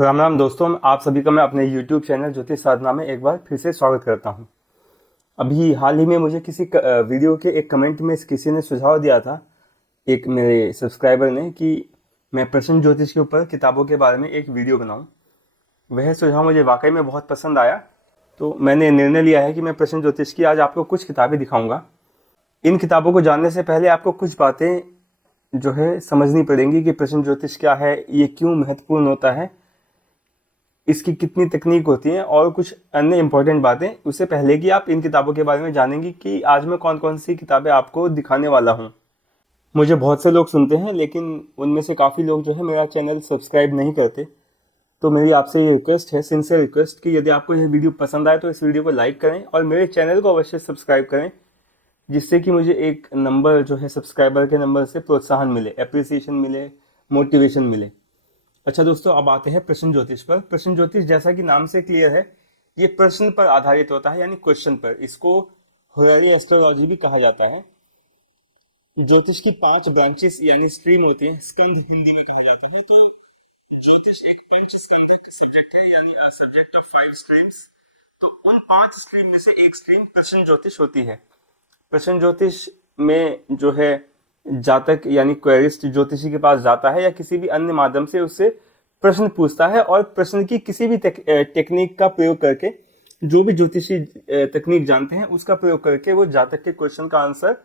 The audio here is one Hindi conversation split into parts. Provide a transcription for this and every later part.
राम राम दोस्तों, आप सभी का मैं अपने YouTube चैनल ज्योतिष साधना में एक बार फिर से स्वागत करता हूं। अभी हाल ही में मुझे किसी वीडियो के एक कमेंट में किसी ने सुझाव दिया था, एक मेरे सब्सक्राइबर ने, कि मैं प्रश्न ज्योतिष के ऊपर किताबों के बारे में एक वीडियो बनाऊं। वह सुझाव मुझे वाकई में बहुत पसंद आया, तो मैंने निर्णय लिया है कि मैं प्रश्न ज्योतिष की आज आपको कुछ किताबें दिखाऊंगा। इन किताबों को जानने से पहले आपको कुछ बातें जो है समझनी पड़ेंगी कि प्रश्न ज्योतिष क्या है, ये क्यों महत्वपूर्ण होता है, इसकी कितनी तकनीक होती है और कुछ अन्य इंपॉर्टेंट बातें। उससे पहले कि आप इन किताबों के बारे में जानेंगे कि आज मैं कौन कौन सी किताबें आपको दिखाने वाला हूं। मुझे बहुत से लोग सुनते हैं, लेकिन उनमें से काफ़ी लोग जो है मेरा चैनल सब्सक्राइब नहीं करते। तो मेरी आपसे ये रिक्वेस्ट है, सिंसियर रिक्वेस्ट, कि यदि आपको यह वीडियो पसंद आए तो इस वीडियो को लाइक करें और मेरे चैनल को अवश्य सब्सक्राइब करें, जिससे कि मुझे एक नंबर जो है सब्सक्राइबर के नंबर से प्रोत्साहन मिले, एप्रिसिएशन मिले, मोटिवेशन मिले। अच्छा दोस्तों, अब आते हैं प्रश्न ज्योतिष पर। प्रश्न ज्योतिष, जैसा कि नाम से क्लियर है, ये प्रश्न पर आधारित होता है, यानी क्वेश्चन पर। इसको होरारी एस्ट्रोलॉजी भी कहा जाता है। ज्योतिष की 5 ब्रांचेस यानी स्ट्रीम होती है, स्कंद हिंदी में कहा जाता है। तो ज्योतिष एक पंच स्कंदक सब्जेक्ट है, यानी सब्जेक्ट ऑफ 5 स्ट्रीम्स। तो उन 5 स्ट्रीम में से एक स्ट्रीम प्रश्न ज्योतिष होती है। प्रश्न ज्योतिष में जो है जातक यानी क्वेरिस्ट ज्योतिषी के पास जाता है या किसी भी अन्य माध्यम से उससे प्रश्न पूछता है, और प्रश्न की किसी भी टेक्निक का प्रयोग करके, जो भी ज्योतिषी तकनीक जानते हैं उसका प्रयोग करके वो जातक के क्वेश्चन का आंसर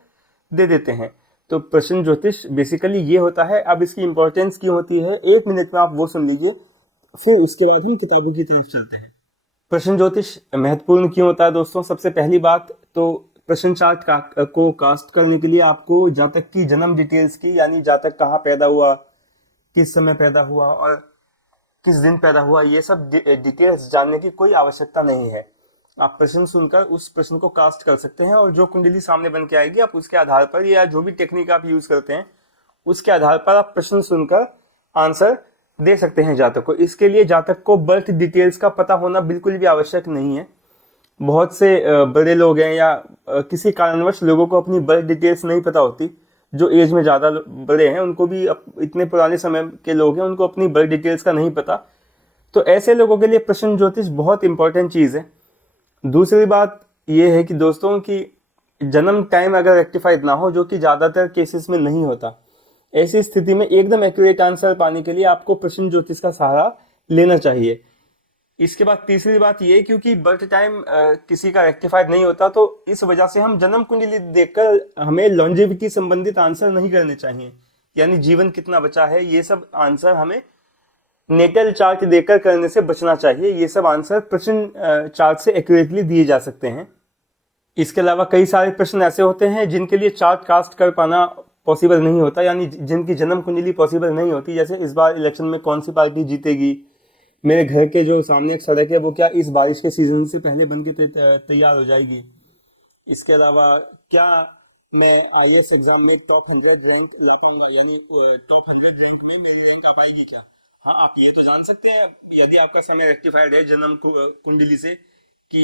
दे देते हैं। तो प्रश्न ज्योतिष बेसिकली ये होता है। अब इसकी इंपॉर्टेंस क्यों होती है, 1 मिनट में आप वो सुन लीजिए, फिर उसके बाद हम किताबों की तरफ चलते हैं। प्रश्न ज्योतिष महत्वपूर्ण क्यों होता है दोस्तों? सबसे पहली बात तो, प्रश्न चार्ट को कास्ट करने के लिए आपको जातक की जन्म डिटेल्स की, यानी जातक कहाँ पैदा हुआ, किस समय पैदा हुआ और किस दिन पैदा हुआ, ये सब डिटेल्स जानने की कोई आवश्यकता नहीं है। आप प्रश्न सुनकर उस प्रश्न को कास्ट कर सकते हैं, और जो कुंडली सामने बन के आएगी आप उसके आधार पर, या जो भी टेक्निक आप यूज करते हैं उसके आधार पर आप प्रश्न सुनकर आंसर दे सकते हैं जातक को। इसके लिए जातक को बर्थ डिटेल्स का पता होना बिल्कुल भी आवश्यक नहीं है। बहुत से बड़े लोग हैं या किसी कारणवश लोगों को अपनी बर्थ डिटेल्स नहीं पता होती, जो एज में ज़्यादा बड़े हैं, उनको भी इतने पुराने समय के लोग हैं, उनको अपनी बर्थ डिटेल्स का नहीं पता। तो ऐसे लोगों के लिए प्रश्न ज्योतिष बहुत इंपॉर्टेंट चीज़ है। दूसरी बात यह है कि दोस्तों, की जन्म टाइम अगर रेक्टिफाइड ना हो, जो कि ज़्यादातर केसेस में नहीं होता, ऐसी स्थिति में एकदम एक्यूरेट आंसर पाने के लिए आपको प्रश्न ज्योतिष का सहारा लेना चाहिए। इसके बाद तीसरी बात ये, क्योंकि बर्थ टाइम किसी का रेक्टिफाइड नहीं होता, तो इस वजह से हम जन्म कुंडली देखकर हमें लॉन्जेविटी संबंधित आंसर नहीं करने चाहिए, यानी जीवन कितना बचा है, ये सब आंसर हमें नेटल चार्ट देखकर करने से बचना चाहिए। ये सब आंसर प्रश्न चार्ट से एक्यूरेटली दिए जा सकते हैं। इसके अलावा कई सारे प्रश्न ऐसे होते हैं जिनके लिए चार्ट कास्ट कर पाना पॉसिबल नहीं होता, यानी जिनकी जन्म कुंडली पॉसिबल नहीं होती। जैसे इस बार इलेक्शन में कौन सी पार्टी जीतेगी, मेरे घर के जो सामने एक सड़क है वो क्या इस बारिश के सीजन से पहले बन के तैयार हो जाएगी। इसके अलावा क्या मैं IAS एग्जाम में टॉप 100 रैंक ला पाऊंगा, यानी टॉप 100 रैंक में मेरी रैंक आ पाएगी क्या। हाँ, आप ये तो जान सकते हैं यदि आपका समय रेक्टिफाइड है जन्म कुंडली से, कि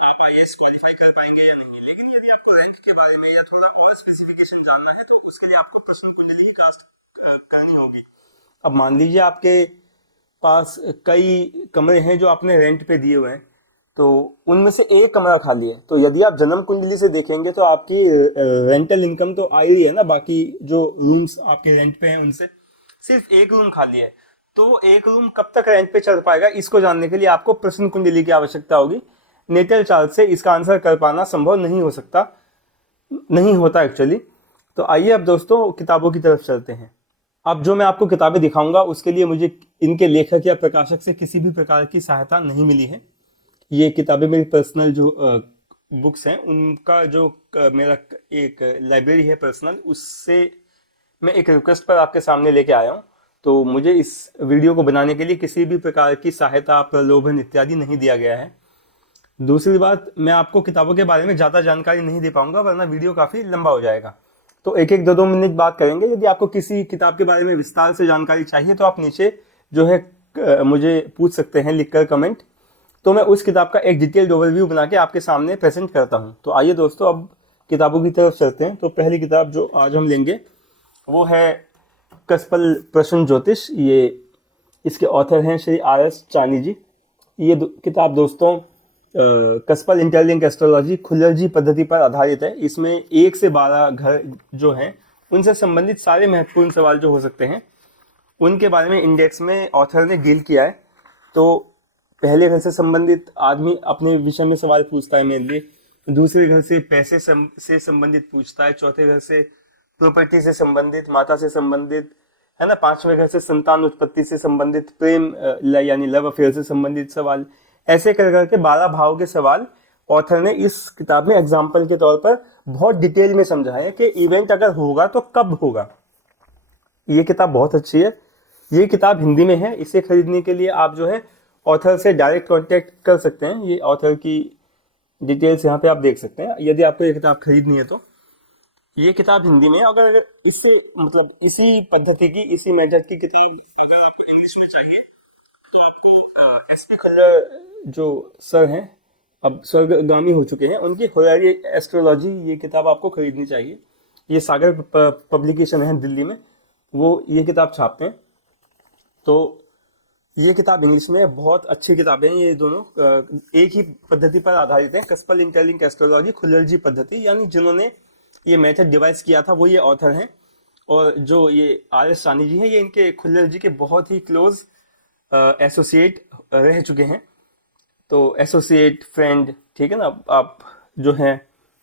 आप IAS क्वालिफाई कर पाएंगे या नहीं। लेकिन यदि आपको रैंक के बारे में या थोड़ा और स्पेसिफिकेशन जानना है, तो उसके लिए आपको प्रश्न कुंडली ही कास्ट करनी होगी। अब मान लीजिए आपके पास कई कमरे हैं जो आपने रेंट पे दिए हुए हैं, तो उनमें से एक कमरा खाली है। तो यदि आप जन्म कुंडली से देखेंगे तो आपकी रेंटल इनकम तो आ ही है ना, बाकी जो रूम्स आपके रेंट पे हैं उनसे सिर्फ एक रूम खाली है। तो एक रूम कब तक रेंट पे चल पाएगा, इसको जानने के लिए आपको प्रश्न कुंडली की आवश्यकता होगी। नेटल चार्ट से इसका आंसर कर पाना संभव नहीं हो सकता, नहीं होता एक्चुअली। तो आइए अब दोस्तों किताबों की तरफ चलते हैं। अब जो मैं आपको किताबें दिखाऊंगा उसके लिए मुझे इनके लेखक या प्रकाशक से किसी भी प्रकार की सहायता नहीं मिली है। ये किताबें मेरी पर्सनल जो बुक्स हैं, उनका जो मेरा एक लाइब्रेरी है पर्सनल, उससे मैं एक रिक्वेस्ट पर आपके सामने लेके आया हूँ। तो मुझे इस वीडियो को बनाने के लिए किसी भी प्रकार की सहायता, प्रलोभन इत्यादि नहीं दिया गया है। दूसरी बात, मैं आपको किताबों के बारे में ज़्यादा जानकारी नहीं दे पाऊंगा, वरना वीडियो काफ़ी लंबा हो जाएगा। तो एक एक 2-2 मिनट बात करेंगे। यदि आपको किसी किताब के बारे में विस्तार से जानकारी चाहिए तो आप नीचे जो है मुझे पूछ सकते हैं लिखकर कमेंट। तो मैं उस किताब का एक डिटेल्ड ओवरव्यू बना के आपके सामने प्रेजेंट करता हूं। तो आइए दोस्तों अब किताबों की तरफ चलते हैं। तो पहली किताब जो आज हम लेंगे वो है कस्पल प्रश्न ज्योतिष। ये इसके ऑथर हैं श्री RS चानी जी। ये किताब दोस्तों कस्पल इंटरलिंक एस्ट्रोलॉजी खुल्लरजी पद्धति पर आधारित है। इसमें 1 से 12 घर जो हैं उनसे संबंधित सारे महत्वपूर्ण सवाल जो हो सकते हैं उनके बारे में इंडेक्स में ऑथर ने डील किया है। तो पहले घर से संबंधित आदमी अपने विषय में सवाल पूछता है मेनली, दूसरे घर से पैसे से संबंधित पूछता है, चौथे घर से प्रॉपर्टी से संबंधित, माता से संबंधित, है ना, 5वें घर से संतान उत्पत्ति से संबंधित, प्रेम यानी लव अफेयर से संबंधित सवाल। ऐसे कर करके 12 भाव के सवाल ऑथर ने इस किताब में एग्जाम्पल के तौर पर बहुत डिटेल में समझाया कि इवेंट अगर होगा तो कब होगा। ये किताब बहुत अच्छी है। ये किताब हिंदी में है। इसे खरीदने के लिए आप जो है ऑथर से डायरेक्ट कांटेक्ट कर सकते हैं। ये ऑथर की डिटेल्स यहाँ पे आप देख सकते हैं यदि आपको ये किताब खरीदनी है तो। ये किताब हिंदी में, अगर इससे मतलब इसी पद्धति की, इसी मेथड की किताब अगर आपको इंग्लिश में चाहिए तो आपको SP खल्लर जो सर हैं, अब स्वर्गगामी हो चुके हैं, उनकी होरारी एस्ट्रोलॉजी ये किताब आपको खरीदनी चाहिए। ये सागर पब्लिकेशन है दिल्ली में, वो ये किताब छापते हैं। तो ये किताब इंग्लिश में बहुत अच्छी किताबें हैं। ये दोनों एक ही पद्धति पर आधारित है, कस्पल इंटरलिंक एस्ट्रोलॉजी खुल्लरजी पद्धति, यानी जिन्होंने ये मेथड डिवाइस किया था वो ये ऑथर हैं। और जो ये RS चानी जी हैं ये इनके खुल्लरजी के बहुत ही क्लोज एसोसिएट रह चुके हैं। तो एसोसिएट फ्रेंड, ठीक है ना, आप जो हैं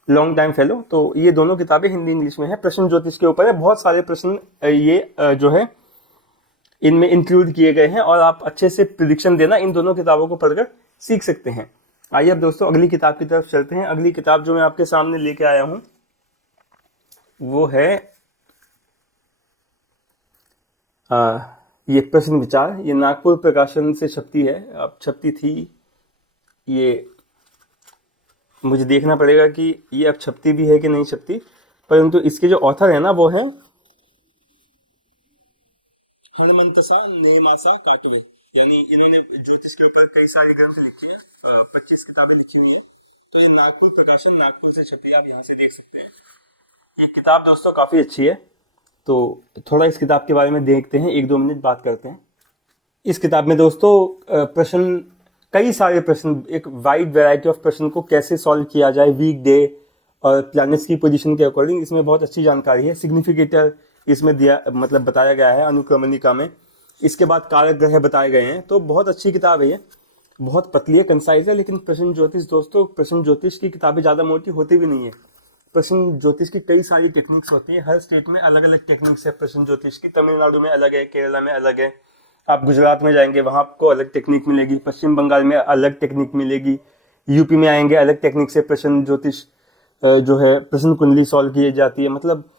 लॉन्ग टाइम फेलो। तो ये दोनों किताबें हिंदी इंग्लिश में है, प्रश्न ज्योतिष के ऊपर है। बहुत सारे प्रश्न ये जो है इनमें इंक्लूड किए गए हैं और आप अच्छे से प्रिडिक्शन देना इन दोनों किताबों को पढ़कर सीख सकते हैं। आइए अब दोस्तों अगली किताब की तरफ चलते हैं। अगली किताब जो मैं आपके सामने लेके आया हूं वो है ये प्रश्न विचार। ये नागपुर प्रकाशन से छपती है, अब छपती थी। ये मुझे देखना पड़ेगा कि ये अब छपती भी है कि नहीं छपती, परंतु इसके जो ऑथर है ना वो है हनुमंतसा नेमासा काटवे। यानी इन्होंने ज्योतिष के ऊपर कई सारी ग्रंथ लिखी है, 25 किताबें लिखी हुई है। तो ये नागपुर प्रकाशन, नागपुर से छपी है, आप यहाँ से देख सकते हैं। ये किताब दोस्तों काफी अच्छी है। तो थोड़ा इस किताब के बारे में देखते हैं, 1-2 मिनट बात करते हैं। इस किताब में दोस्तों प्रश्न, कई सारे प्रश्न, एक वाइड वैरायटी ऑफ प्रश्न को कैसे सॉल्व किया जाए वीक डे और प्लैनेट्स की पोजीशन के अकॉर्डिंग, इसमें बहुत अच्छी जानकारी है। सिग्निफिकेटर इसमें दिया, मतलब बताया गया है अनुक्रमणिका में। इसके बाद कारक ग्रह बताए गए हैं। तो बहुत अच्छी किताब है ये, बहुत पतली है, कंसाइज है। लेकिन प्रश्न ज्योतिष दोस्तों, प्रश्न ज्योतिष की किताबें ज़्यादा मोटी होती भी नहीं है। प्रश्न ज्योतिष की कई सारी टेक्निक्स होती है, हर स्टेट में अलग अलग टेक्निक्स है प्रश्न ज्योतिष की। तमिलनाडु में अलग है, केरला में अलग है, आप गुजरात में जाएंगे वहाँ आपको अलग टेक्निक मिलेगी, पश्चिम बंगाल में अलग टेक्निक मिलेगी, यूपी में आएंगे अलग टेक्निक से प्रश्न ज्योतिष जो है प्रश्न कुंडली सॉल्व की जाती है। मतलब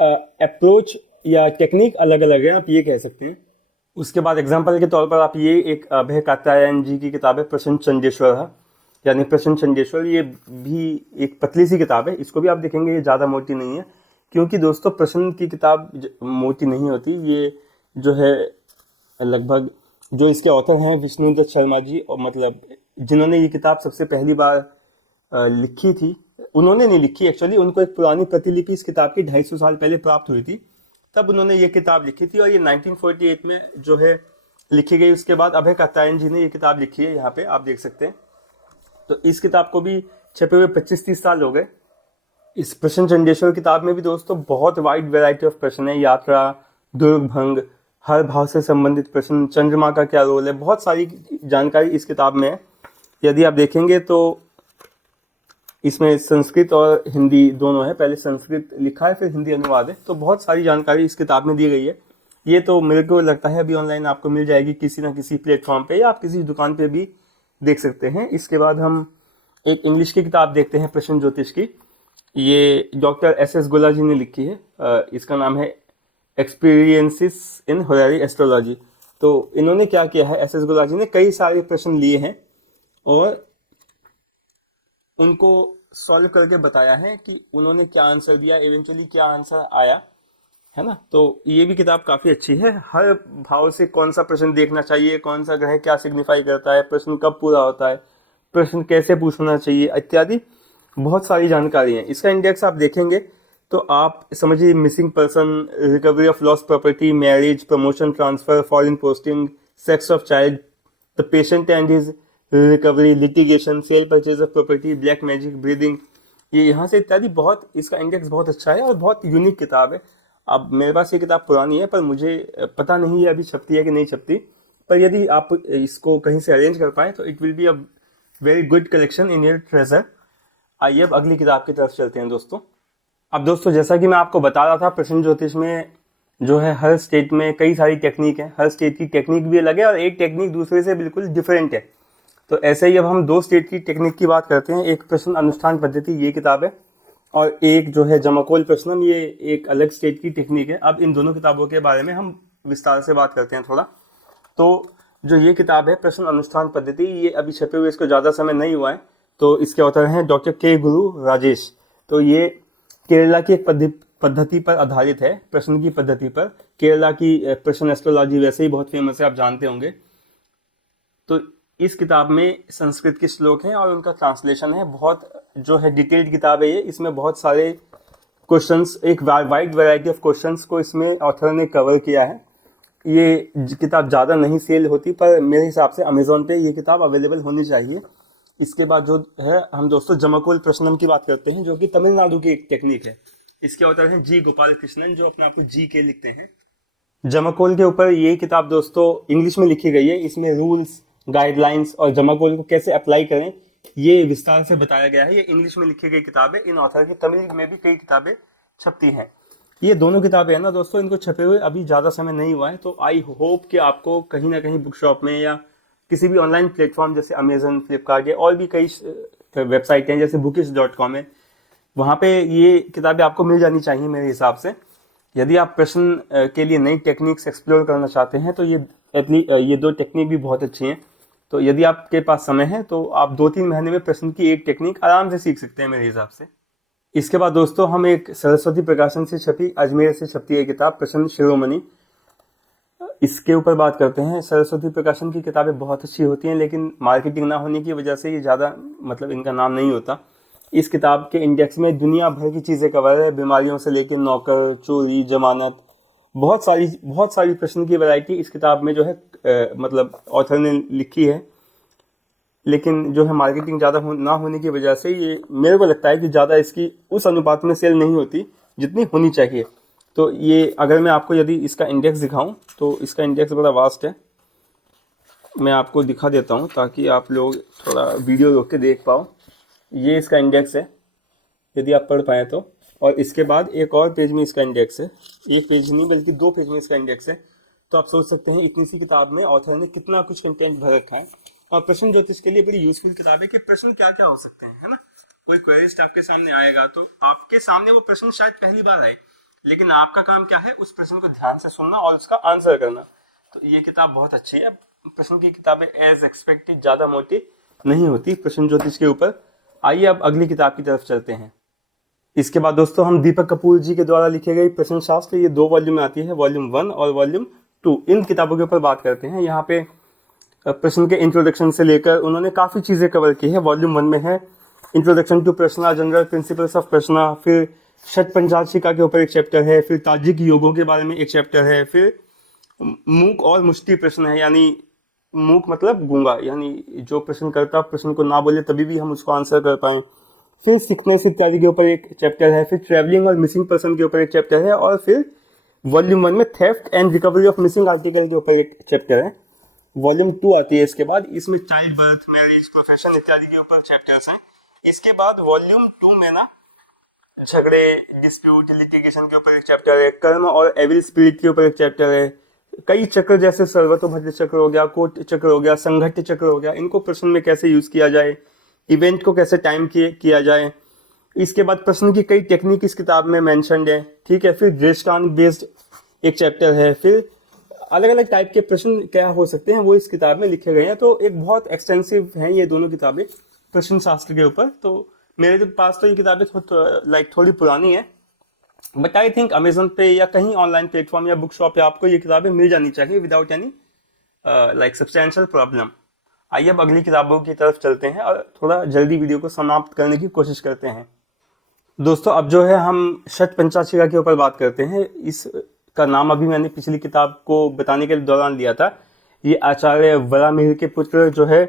अप्रोच या टेक्निक अलग अलग है, आप ये कह सकते हैं। उसके बाद एग्जाम्पल के तौर पर आप ये एक अभय कात्यायन जी की किताब है प्रश्न चंडेश्वर, यानी प्रश्न चंडेश्वर। ये भी एक पतली सी किताब है, इसको भी आप देखेंगे ये ज़्यादा मोटी नहीं है, क्योंकि दोस्तों प्रश्न की किताब मोटी नहीं होती। ये जो है लगभग, जो इसके ऑथर हैं विष्णुदत्त शर्मा जी, और मतलब जिन्होंने ये किताब सबसे पहली बार लिखी थी, उन्होंने नहीं लिखी एक्चुअली, उनको एक पुरानी प्रतिलिपि इस किताब की 250 साल पहले प्राप्त हुई थी, तब उन्होंने ये किताब लिखी थी। और ये 1948 में जो है लिखी गई। उसके बाद अभय कात्यायन जी ने ये किताब लिखी है, यहाँ पे आप देख सकते हैं। तो इस किताब को भी छपे हुए 25-30 साल हो गए। इस प्रश्न चंडेश्वर किताब में भी दोस्तों बहुत वाइड वैरायटी ऑफ प्रश्न है। यात्रा, दुर्ग भंग, हर भाव से संबंधित प्रश्न, चंद्रमा का क्या रोल है, बहुत सारी जानकारी इस किताब में है। यदि आप देखेंगे तो इसमें संस्कृत और हिंदी दोनों है, पहले संस्कृत लिखा है फिर हिंदी अनुवाद है। तो बहुत सारी जानकारी इस किताब में दी गई है। ये तो मेरे को लगता है अभी ऑनलाइन आपको मिल जाएगी किसी ना किसी प्लेटफॉर्म पे, या आप किसी दुकान पे भी देख सकते हैं। इसके बाद हम एक इंग्लिश की किताब देखते हैं प्रश्न ज्योतिष की। ये डॉक्टर SS गोला जी ने लिखी है। इसका नाम है एक्सपीरियंसेस इन होरारी एस्ट्रोलॉजी। तो इन्होंने क्या किया है, SS गोला जी ने कई सारे प्रश्न लिए हैं और उनको सॉल्व करके बताया है कि उन्होंने क्या आंसर दिया, इवेंचुअली क्या आंसर आया, है ना। तो ये भी किताब काफ़ी अच्छी है। हर भाव से कौन सा प्रश्न देखना चाहिए, कौन सा ग्रह क्या सिग्निफाई करता है, प्रश्न कब पूरा होता है, प्रश्न कैसे पूछना चाहिए, इत्यादि बहुत सारी जानकारी है। इसका इंडेक्स आप देखेंगे तो आप समझिए missing person, recovery of lost property, marriage, promotion, transfer, foreign posting, sex of child, the patient and his recovery, litigation, cell purchase of property, black magic, breathing, ये यहाँ से इत्यादि। बहुत इसका इंडेक्स बहुत अच्छा है और बहुत यूनिक किताब है। अब मेरे पास ये किताब पुरानी है पर मुझे पता नहीं है अभी छपती है कि नहीं छपती, पर यदि आप इसको कहीं से अरेंज कर पाए तो it will be a very good collection in your treasure. आइए अब अगली किताब की तरफ चलते हैं दोस्तों। अब दोस्तों जैसा कि मैं आपको बता रहा था, प्रश्न ज्योतिष में जो है हर स्टेट में कई सारी टेक्निक है, हर स्टेट की टेक्निक भी अलग है और एक टेक्निक दूसरे से बिल्कुल डिफरेंट है। तो ऐसे ही अब हम दो स्टेट की टेक्निक की बात करते हैं। एक प्रश्न अनुष्ठान पद्धति, ये किताब है, और एक जो है जमाकोल प्रश्नम, ये एक अलग स्टेट की टेक्निक है। अब इन दोनों किताबों के बारे में हम विस्तार से बात करते हैं थोड़ा। तो जो ये किताब है प्रश्न अनुष्ठान पद्धति, ये अभी छपे हुए इसको ज़्यादा समय नहीं हुआ है। तो इसके ऑथर हैं डॉक्टर के गुरु राजेश। तो ये केरला की एक पद्धति पर आधारित है, प्रश्न की पद्धति पर। केरला की प्रश्न एस्ट्रोलॉजी वैसे ही बहुत फेमस है, आप जानते होंगे। तो इस किताब में संस्कृत के श्लोक हैं और उनका ट्रांसलेशन है। बहुत जो है डिटेल्ड किताब है ये, इसमें बहुत सारे क्वेश्चंस, एक वाइड वैरायटी ऑफ क्वेश्चंस को इसमें ऑथर ने कवर किया है। ये किताब ज़्यादा नहीं सेल होती, पर मेरे हिसाब से अमेजोन पे ये किताब अवेलेबल होनी चाहिए। इसके बाद जो है हम दोस्तों जमाकोल प्रश्नम की बात करते हैं, जो कि तमिलनाडु की एक टेक्निक है। इसके ऑथर हैं जी गोपाल कृष्णन, जो अपने आप को जी के लिखते हैं। जमाकोल के ऊपर ये किताब दोस्तों इंग्लिश में लिखी गई है। इसमें रूल्स, गाइडलाइंस और जमाकोल को कैसे अप्लाई करें ये विस्तार से बताया गया है। ये इंग्लिश में लिखी गई किताब है। इन ऑथर की तमिल में भी कई किताबें छपती हैं। ये दोनों किताबें हैं ना दोस्तों, इनको छपे हुए अभी ज़्यादा समय नहीं हुआ है। तो आई होप कि आपको कहीं ना कहीं बुक शॉप में या किसी भी ऑनलाइन प्लेटफॉर्म जैसे अमेजन, फ्लिपकार्ट या और भी कई वेबसाइट हैं जैसे बुकिश.com है, वहाँ पे ये किताबें आपको मिल जानी चाहिए मेरे हिसाब से। यदि आप प्रश्न के लिए नई टेक्निक्स एक्सप्लोर करना चाहते हैं तो ये दो टेक्निक भी बहुत अच्छी हैं। तो यदि आपके पास समय है तो आप 2-3 महीने में प्रश्न की एक टेक्निक आराम से सीख सकते हैं मेरे हिसाब से। इसके बाद दोस्तों हम एक सरस्वती प्रकाशन से छपी, अजमेर से छपती है किताब प्रश्न शिरोमणि, इसके ऊपर बात करते हैं। सरस्वती प्रकाशन की किताबें बहुत अच्छी होती हैं, लेकिन मार्केटिंग ना होने की वजह से ये ज़्यादा मतलब इनका नाम नहीं होता। इस किताब के इंडेक्स में दुनिया भर की चीज़ें कवर है, बीमारियों से लेकर नौकर, चोरी, जमानत, बहुत सारी प्रश्न की वैरायटी इस किताब में जो है मतलब ऑथर ने लिखी है। लेकिन जो है मार्केटिंग ज़्यादा ना होने की वजह से ये मेरे को लगता है कि ज़्यादा इसकी उस अनुपात में सेल नहीं होती जितनी होनी चाहिए। तो ये अगर मैं आपको यदि इसका इंडेक्स दिखाऊं तो इसका इंडेक्स बड़ा वास्ट है। मैं आपको दिखा देता हूं ताकि आप लोग थोड़ा वीडियो रोक के देख पाओ। ये इसका इंडेक्स है, यदि आप पढ़ पाएँ तो। और इसके बाद एक और पेज में इसका इंडेक्स है, एक पेज नहीं बल्कि 2 पेज में इसका इंडेक्स है। तो आप सोच सकते हैं इतनी सी किताब में ऑथर ने कितना कुछ कंटेंट भर रखा है। और प्रश्न ज्योतिष के लिए बड़ी यूजफुल किताब है कि प्रश्न क्या क्या हो सकते हैं, है ना। कोई क्वेरीस्ट आपके सामने आएगा तो आपके सामने वो प्रश्न शायद पहली बार आए, लेकिन आपका काम क्या है, उस प्रश्न को ध्यान से सुनना और उसका आंसर करना। तो ये किताब बहुत अच्छी है। प्रश्न की किताबें एज एक्सपेक्टेड ज़्यादा मोटी नहीं होती प्रश्न ज्योतिष के ऊपर। आइए अब अगली किताब की तरफ चलते हैं। इसके बाद दोस्तों हम दीपक कपूर जी के द्वारा लिखे गए प्रश्न शास्त्र, ये 2 वॉल्यूम में आती है, वॉल्यूम 1 और वॉल्यूम 2। इन किताबों के ऊपर बात करते हैं। यहाँ पे प्रश्न के इंट्रोडक्शन से लेकर उन्होंने काफ़ी चीज़ें कवर की है। वॉल्यूम 1 में है इंट्रोडक्शन टू प्रश्न, जनरल प्रिंसिपल्स ऑफ प्रश्न, फिर षट पंचाशिका के ऊपर एक चैप्टर है, फिर ताजिक योगों के बारे में एक चैप्टर है, फिर मूक और मुष्टि प्रश्न है, यानी मूक मतलब गूंगा, यानी जो प्रश्न करता प्रश्न को ना बोले तभी भी हम उसको आंसर कर पाएं। फिर सिकनेस इत्यादि के ऊपर एक चैप्टर है, फिर ट्रैवलिंग और मिसिंग पर्सन के ऊपर एक चैप्टर है, और फिर वॉल्यूम 1 में theft and recovery of missing article के ऊपर एक चैप्टर है। वॉल्यूम 2 आती है इसके बाद, इसमें चाइल्ड बर्थ, मैरिज, प्रोफेशन इत्यादि के ऊपर चैप्टर्स हैं। इसके बाद वॉल्यूम 2 में ना झगड़े, डिस्प्यूट, लिटिगेशन के ऊपर एक चैप्टर है, कर्म और एविल स्पिरिट के ऊपर एक चैप्टर है, कई चक्र जैसे सर्वतोभद्र चक्र हो गया, कोट चक्र हो गया, संघट्य चक्र हो गया, इनको प्रश्न में कैसे यूज किया जाए, इवेंट को कैसे टाइम किया जाए। इसके बाद प्रश्न की कई टेक्निक इस किताब में मेंशन्ड है, ठीक है। फिर दृष्टांत बेस्ड एक चैप्टर है, फिर अलग अलग टाइप के प्रश्न क्या हो सकते हैं वो इस किताब में लिखे गए हैं। तो एक बहुत एक्सटेंसिव हैं ये दोनों किताबें प्रश्न शास्त्र के ऊपर। तो मेरे पास तो ये किताबें थोड़ी पुरानी है, बट आई थिंक अमेजन पे या कहीं ऑनलाइन प्लेटफॉर्म या बुक शॉप पे आपको ये किताबें मिल जानी चाहिए विदाउट एनी सब्सटेंशियल प्रॉब्लम। आइए अब अगली किताबों की तरफ चलते हैं और थोड़ा जल्दी वीडियो को समाप्त करने की कोशिश करते हैं। दोस्तों अब जो है हम षट पंचाशिका के ऊपर बात करते हैं। इसका नाम अभी मैंने पिछली किताब को बताने के दौरान लिया था, ये आचार्य वरामिहिर के पुत्र जो है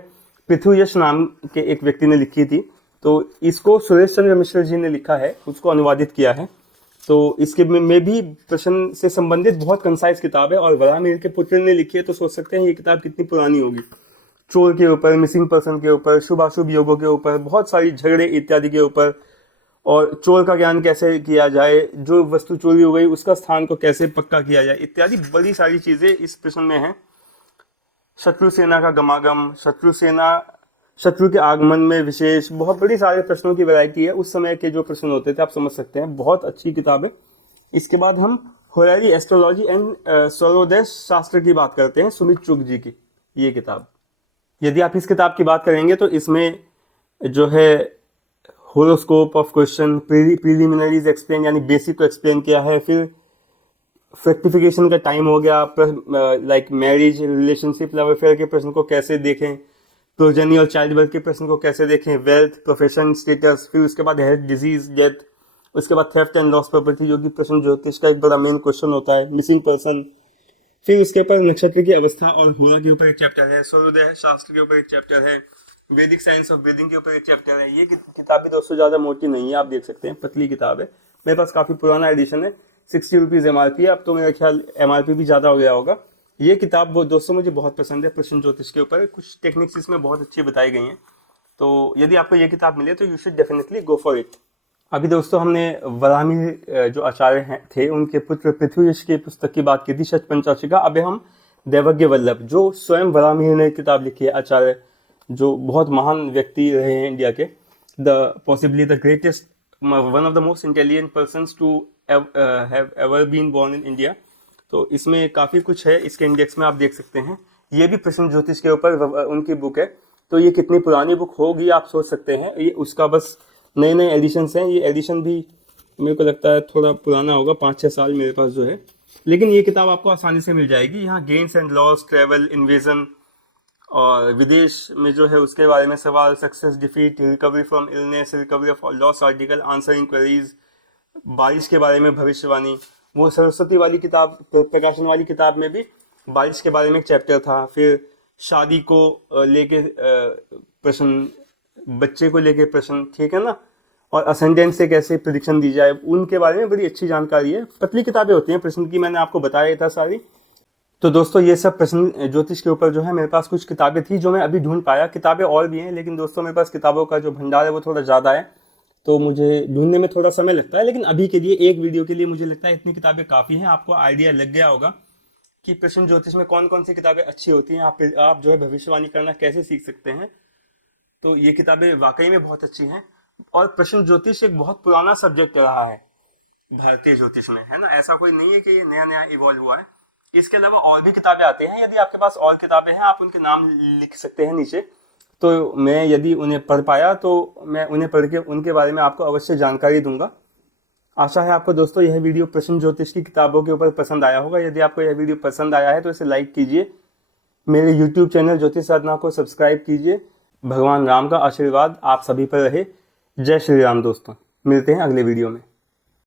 पृथुयश नाम के एक व्यक्ति ने लिखी थी। तो इसको सुरेश चंद्र मिश्र जी ने लिखा है, उसको अनुवादित किया है। तो इसके में भी प्रश्न से संबंधित बहुत कंसाइज किताब है, और वरामिहिर के पुत्र ने लिखी है, तो सोच सकते हैं ये किताब कितनी पुरानी होगी। चोर के ऊपर, मिसिंग पर्सन के ऊपर, शुभ अशुभ योगों के ऊपर, बहुत सारी झगड़े इत्यादि के ऊपर, और चोर का ज्ञान कैसे किया जाए, जो वस्तु चोरी हो गई उसका स्थान को कैसे पक्का किया जाए, इत्यादि बड़ी सारी चीजें इस प्रश्न में है। शत्रु सेना का गमागम, शत्रु के आगमन में विशेष, बहुत बड़ी सारे प्रश्नों की वैरायटी है। उस समय के जो प्रश्न होते थे आप समझ सकते हैं, बहुत अच्छी किताब है। इसके बाद हम होरारी एस्ट्रोलॉजी एंड स्वरोदय शास्त्र की बात करते हैं, सुमित चुग जी की ये किताब। यदि आप इस किताब की बात करेंगे तो इसमें जो है होरोस्कोप ऑफ क्वेश्चन, प्रीलिमिनरीज एक्सप्लेन यानी बेसिक को एक्सप्लेन किया है, फिर फ्रेक्टिफिकेशन का टाइम हो गया, like marriage, relationship, love affair के प्रश्न को कैसे देखें, प्रोजनी और चाइल्ड बर्थ के प्रश्न को कैसे देखें, वेल्थ, प्रोफेशन, स्टेटस, फिर उसके बाद हेल्थ, डिजीज, डेथ, उसके बाद थेफ्ट एंड लॉस प्रॉपर्टी जो कि प्रश्न ज्योतिष का एक बड़ा मेन क्वेश्चन होता है, मिसिंग पर्सन, फिर उसके ऊपर नक्षत्र की अवस्था और होरा के ऊपर एक चैप्टर है, सूर्योदय शास्त्र के ऊपर एक चैप्टर है, वैदिक साइंस ऑफ ब्रीदिंग के ऊपर एक चैप्टर है। ये किताब भी दोस्तों ज़्यादा मोटी नहीं है, आप देख सकते हैं, पतली किताब है। मेरे पास काफ़ी पुराना एडिशन है, 60 रुपीज़ MRP है, अब तो मेरा ख्याल MRP भी ज़्यादा हो गया होगा। ये किताब दोस्तों मुझे बहुत पसंद है, प्रश्न ज्योतिष के ऊपर कुछ टेक्निक्स इसमें बहुत अच्छी बताई गई हैं। तो यदि आपको ये किताब मिले तो you should definitely go for it. अभी दोस्तों हमने वरामिहिर जो आचार्य थे उनके पुत्र पृथुयश की पुस्तक की बात की थी, शतपंचाशिका। अब हम दैवज्ञ वल्लभ, जो स्वयं वरामिहिर ने किताब लिखी है, आचार्य जो बहुत महान व्यक्ति रहे हैं इंडिया के, possibly the greatest, one of the most intelligent persons to have ever been born in India. तो इसमें काफ़ी कुछ है, इसके इंडेक्स में आप देख सकते हैं। ये भी प्रश्न ज्योतिष के ऊपर उनकी बुक है। तो ये कितनी पुरानी बुक होगी आप सोच सकते हैं, ये उसका बस नए नए एडिशंस हैं। ये एडिशन भी मेरे को लगता है थोड़ा पुराना होगा, 5-6 साल मेरे पास जो है, लेकिन ये किताब आपको आसानी से मिल जाएगी। यहाँ gains and loss, travel, invasion और विदेश में जो है उसके बारे में सवाल, success, defeat, recovery from illness, recovery of loss article, answer inquiries, बारिश के बारे में भविष्यवाणी। वो सरस्वती वाली किताब, प्रकाशन वाली किताब में भी बारिश के बारे में एक चैप्टर था। फिर शादी को लेके प्रश्न, बच्चे को लेके प्रश्न, ठीक है ना, और असेंडेंट से कैसे प्रेडिक्शन दी जाए, उनके बारे में बड़ी अच्छी जानकारी है। पतली किताबें होती हैं प्रश्न की, मैंने आपको बताया था सारी। तो दोस्तों ये सब प्रश्न ज्योतिष के ऊपर जो है मेरे पास कुछ किताबें थी जो मैं अभी ढूंढ पाया। किताबें और भी हैं, लेकिन दोस्तों मेरे पास किताबों का जो भंडार है वो थोड़ा ज़्यादा है, तो मुझे ढूंढने में थोड़ा समय लगता है। लेकिन अभी के लिए, एक वीडियो के लिए मुझे लगता है इतनी किताबें काफ़ी हैं। आपको आइडिया लग गया होगा कि प्रश्न ज्योतिष में कौन कौन सी किताबें अच्छी होती हैं, आप जो है भविष्यवाणी करना कैसे सीख सकते हैं। तो ये किताबें वाकई में बहुत अच्छी हैं। और प्रश्न ज्योतिष एक बहुत पुराना सब्जेक्ट रहा है भारतीय ज्योतिष में, है ना, ऐसा कोई नहीं है कि ये नया नया इवॉल्व हुआ है। इसके अलावा और भी किताबें आती हैं। यदि आपके पास और किताबें हैं, आप उनके नाम लिख सकते हैं नीचे, तो मैं यदि उन्हें पढ़ पाया तो मैं उन्हें पढ़ के उनके बारे में आपको अवश्य जानकारी दूंगा। आशा है आपको दोस्तों यह वीडियो प्रश्न ज्योतिष की किताबों के ऊपर पसंद आया होगा। यदि आपको यह वीडियो पसंद आया है तो इसे लाइक कीजिए, मेरे YouTube चैनल ज्योतिष साधना को सब्सक्राइब कीजिए। भगवान राम का आशीर्वाद आप सभी पर रहे। जय श्री राम दोस्तों, मिलते हैं अगले वीडियो में।